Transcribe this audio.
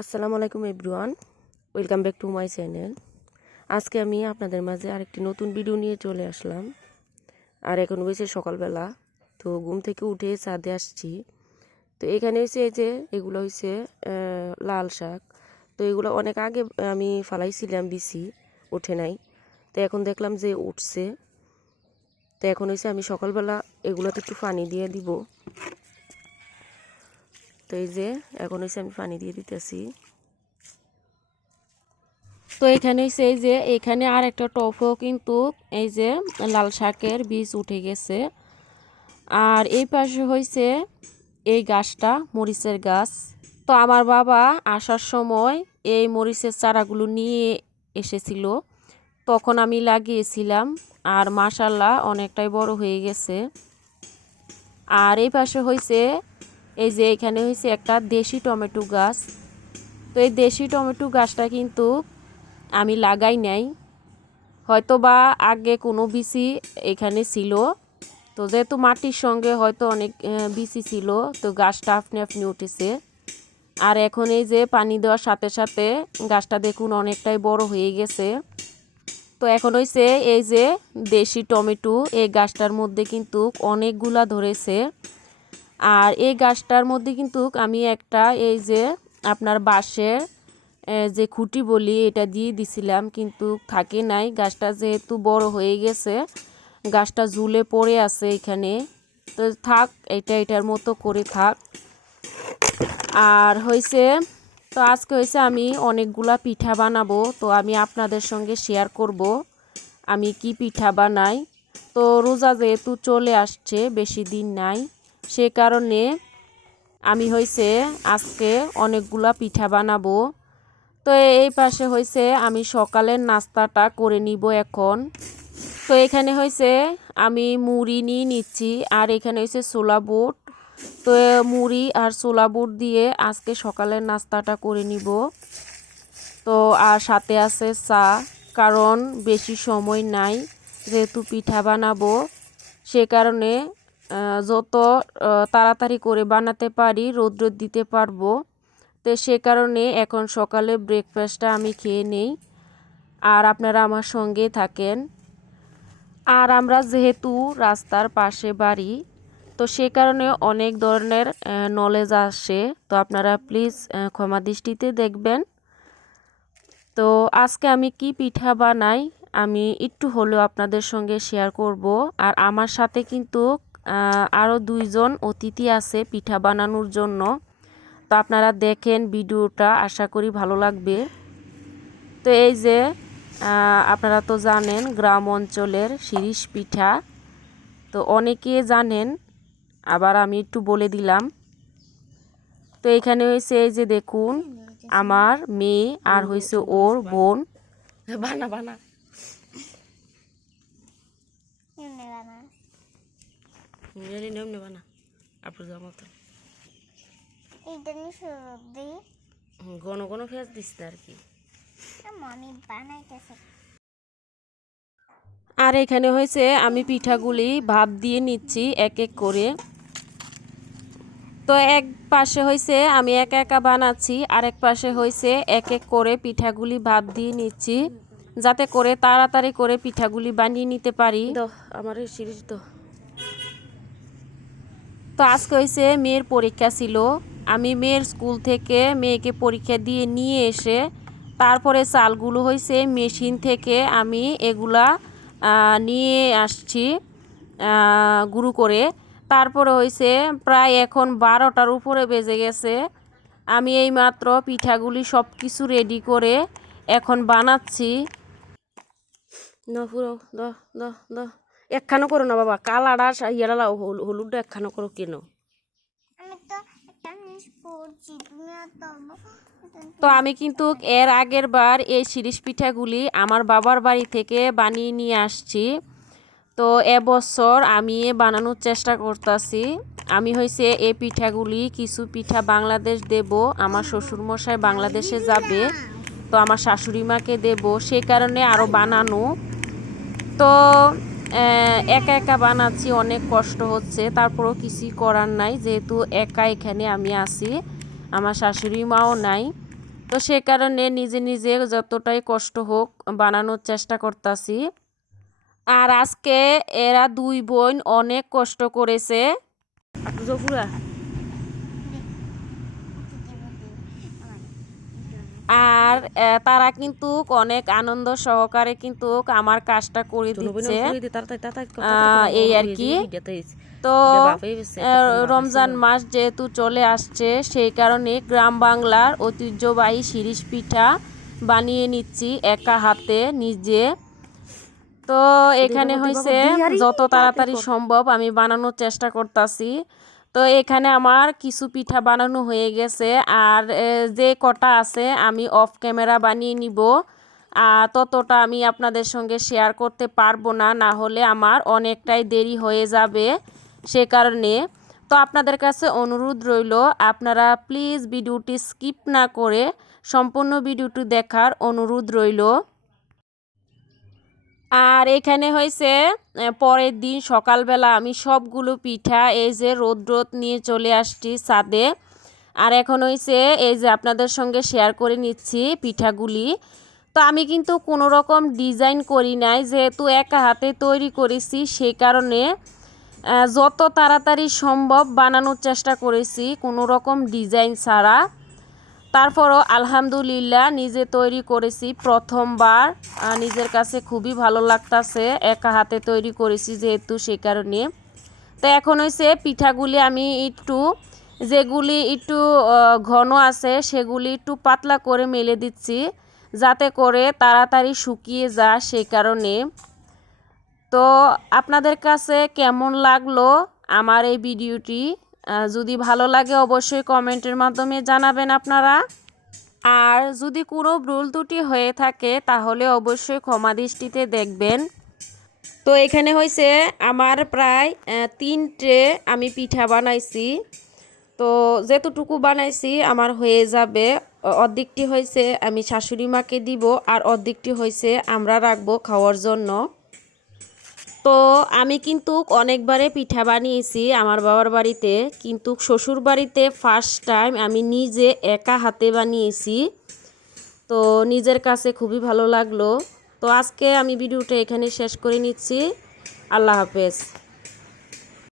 আসসালামু আলাইকুম everyone, welcome back to my channel. আজকে আমি আপনাদের মাঝে আরেকটি নতুন ভিডিও নিয়ে চলে আসলাম। আর এখন হয়েছে সকালবেলা, তো ঘুম থেকে উঠে ছাদে আসছি। তো এখানে হয়েছে এই যে এগুলো হয়েছে লাল শাক। তো এগুলো অনেক আগে আমি ফালাইছিলাম, বিছি ওঠে নাই। তো এখন দেখলাম যে উঠছে। তো এখন হয়েছে আমি সকালবেলা এগুলোতে একটু পানি দিয়ে দিব। তো এই যে এখন হয়েছে আমি পানি দিয়ে দিতেছি। তো এখানে সেই যে এখানে আর একটা টপও কিন্তু এই যে লাল শাকের বীজ উঠে গেছে। আর এই পাশে হয়েছে এই গাছটা মরিচের গাছ। তো আমার বাবা আসার সময় এই মরিচের চারাগুলো নিয়ে এসেছিল, তখন আমি লাগিয়েছিলাম। আর মাশাল্লাহ অনেকটাই বড় হয়ে গেছে। আর এই পাশে হয়েছে এই যে এখানে হয়েছে একটা দেশি টমেটো গাছ। তো এই দেশি টমেটো গাছটা কিন্তু আমি লাগাই নাই, হয়তো বা আগে কোনো বিচি এখানে ছিল। তো যেহেতু মাটির সঙ্গে হয়তো অনেক বিচি ছিল, তো গাছটা আপনি আপনি উঠেছে। আর এখন এই যে পানি দেওয়ার সাথে সাথে গাছটা দেখুন অনেকটাই বড় হয়ে গেছে। তো এখন হয়েছে এই যে দেশি টমেটো, এই গাছটার মধ্যে কিন্তু অনেকগুলা ধরেছে। আর এই গাছটার মধ্যে কিন্তু আমি একটা এই যে আপনার বাঁশের যে খুঁটি বলি এটা দিয়ে দিছিলাম, কিন্তু থাকে নাই। গাছটা যেহেতু বড় হয়ে গেছে, গাছটা ঝুলে পড়ে আছে এখানে। তো থাক, এটার মতো করে থাক। আর হয়েছে তো আজকে হয়েছে আমি অনেকগুলা পিঠা বানাবো, তো আমি আপনাদের সঙ্গে শেয়ার করব আমি কি পিঠা বানাই। তো রোজা যেহেতু চলে আসছে, বেশি দিন নাই, সে কারণে আমি হয়েছে আজকে অনেকগুলা পিঠা বানাবো। তো এই পাশে হয়েছে আমি সকালের নাস্তাটা করে নিব এখন। তো এখানে হয়েছে আমি মুড়ি নিয়ে নিচ্ছি, আর এখানে হয়েছে ছোলা বুট। তো মুড়ি আর ছোলা বুট দিয়ে আজকে সকালের নাস্তাটা করে নিব। তো আর সাথে আছে চা, কারণ বেশি সময় নাই, যেহেতু পিঠা বানাবো, সে কারণে যত তাড়াতাড়ি করে বানাতে পারি রোদ দিতে পারবো। তো সে কারণে এখন সকালে ব্রেকফাস্টটা আমি খেয়ে নেই, আর আপনারা আমার সঙ্গে থাকেন। আর আমরা যেহেতু রাস্তার পাশে বাড়ি, তো সে কারণে অনেক ধরনের নলেজ আসে, তো আপনারা প্লিজ ক্ষমা দৃষ্টিতে দেখবেন। তো আজকে আমি কি পিঠা বানাই আমি একটু হলেও আপনাদের সঙ্গে শেয়ার করব। আর আমার সাথে কিন্তু আরও দুইজন অতিথি আছে পিঠা বানানোর জন্য। তো আপনারা দেখেন ভিডিওটা, আশা করি ভালো লাগবে। তো এই যে আপনারা তো জানেন গ্রাম অঞ্চলের শিরিষ পিঠা, তো অনেকে জানেন, আবার আমি একটু বলে দিলাম। তো এখানে হয়েছে এই যে দেখুন আমার মেয়ে আর হয়েছে ওর বোন। বানা বানা বানা ঘন ঘন ফেস দিস আর কি। আর এখানে হয়েছে আমি পিঠাগুলি ভাপ দিয়ে নিচ্ছি এক এক করে। তো এক পাশে হয়েছে আমি একা একা বানাচ্ছি, আরেক পাশে হয়েছে এক এক করে পিঠাগুলি ভাপ দিয়ে নিচ্ছি, যাতে করে তাড়াতাড়ি করে পিঠাগুলি বানিয়ে নিতে পারি। আমার সিরিজ তো আজকে হয়েছে মেয়ের পরীক্ষা ছিল। আমি মেয়ের স্কুল থেকে মেয়েকে পরীক্ষা দিয়ে নিয়ে এসে তারপরে চালগুলো হয়েছে মেশিন থেকে আমি এগুলা নিয়ে আসছি গুঁড়ো করে। তারপরে হয়েছে প্রায় এখন 12টার উপরে বেজে গেছে। আমি এই মাত্র পিঠাগুলি সব কিছু রেডি করে এখন বানাচ্ছি। না পুরো একখানো করো না বাবা, কালার ইয়ারা হলুদটা একখানো করো কেন। তো আমি কিন্তু এর আগের বার এই শিরিষ পিঠাগুলি আমার বাবার বাড়ি থেকে বানিয়ে নিয়ে আসছি। তো এবছর আমি বানানোর চেষ্টা করতেছি। আমি হয়েছে এই পিঠাগুলি কিছু পিঠা বাংলাদেশ দেব, আমার শ্বশুরমশাই বাংলাদেশে যাবে, তো আমার শাশুড়ি মাকে দেব, সে কারণে আরও বানানো। তো একা একা বানাচ্ছি, অনেক কষ্ট হচ্ছে, তারপরও কিছুই করার নাই, যেহেতু একা এখানে আমি আছি, আমার শাশুড়ি মাও নাই। তো সে কারণে নিজে নিজে যতটাই কষ্ট হোক বানানোর চেষ্টা করতেছি। আর আজকে এরা দুই বোন অনেক কষ্ট করেছে। আর তারা কিন্তু অনেক আনন্দ সহকারে কিন্তু আমার কাজটা করে দিচ্ছে, এই আর কি। তো রমজান মাস যেহেতু চলে আসছে, সেই কারণে গ্রাম বাংলার ঐতিহ্যবাহী শিরিষ পিঠা বানিয়ে নিচ্ছি একা হাতে নিজে। তো এখানে হয়েছে যত তাড়াতাড়ি সম্ভব আমি বানানোর চেষ্টা করতেছি। তো এখানে আমার কিছু পিঠা বানানো হয়ে গেছে, আর যে কটা আছে আমি অফ ক্যামেরা বানিয়ে নিব। ততটা আমি আপনাদের সঙ্গে শেয়ার করতে পারবো না, না হলে আমার অনেকটাই দেরি হয়ে যাবে। সে কারণে তো আপনাদের কাছে অনুরোধ রইল, আপনারা প্লিজ ভিডিওটি স্কিপ না করে সম্পূর্ণ ভিডিওটি দেখার অনুরোধ রইল। আর এখানে হয়েছে পরের দিন সকালবেলা আমি সবগুলো পিঠা এই যে রোদ নিয়ে চলে আসছি ছাদে। আর এখন হয়েছে এই যে আপনাদের সঙ্গে শেয়ার করে নিচ্ছি পিঠাগুলি। তো আমি কিন্তু কোনো রকম ডিজাইন করি নাই, যেহেতু একা হাতে তৈরি করেছি, সেই কারণে যত তাড়াতাড়ি সম্ভব বানানোর চেষ্টা করেছি কোনো রকম ডিজাইন ছাড়া। তারপরও আলহামদুলিল্লাহ নিজে তৈরি করেছি প্রথমবার, নিজের কাছে খুবই ভালো লাগতাছে, একা হাতে তৈরি করেছি যেহেতু, সে কারণে। তো এখন হয়েছে পিঠাগুলি আমি একটু, যেগুলি একটু ঘন আছে সেগুলি একটু পাতলা করে মেলে দিচ্ছি, যাতে করে তাড়াতাড়ি শুকিয়ে যায়, সেই কারণে। তো আপনাদের কাছে কেমন লাগলো আমার এই ভিডিওটি? যদি ভালো লাগে অবশ্যই কমেন্টের মাধ্যমে জানাবেন আপনারা। আর যদি কোনো ভুল ত্রুটি হয়ে থাকে তাহলে অবশ্যই ক্ষমা দৃষ্টিতে দেখবেন। তো এখানে হয়েছে আমার প্রায় 3 ট্রে আমি পিঠা বানাইছি। তো যেতটুকু বানাইছি আমার হয়ে যাবে। অর্ধেকটি হয়েছে আমি শাশুড়ি মাকে দিব, আর অর্ধেকটি হয়েছে আমরা রাখবো খাওয়ার জন্য। তো আমি কিন্তু অনেকবারে পিঠা বানিয়েছি আমার বাবার বাড়িতে, কিন্তু শ্বশুর বাড়িতে ফার্স্ট টাইম আমি নিজে একা হাতে বানিয়েছি। তো নিজের কাছে খুবই ভালো লাগলো। তো আজকে আমি ভিডিওটা এখানে শেষ করে নিচ্ছি। আল্লাহ হাফেজ।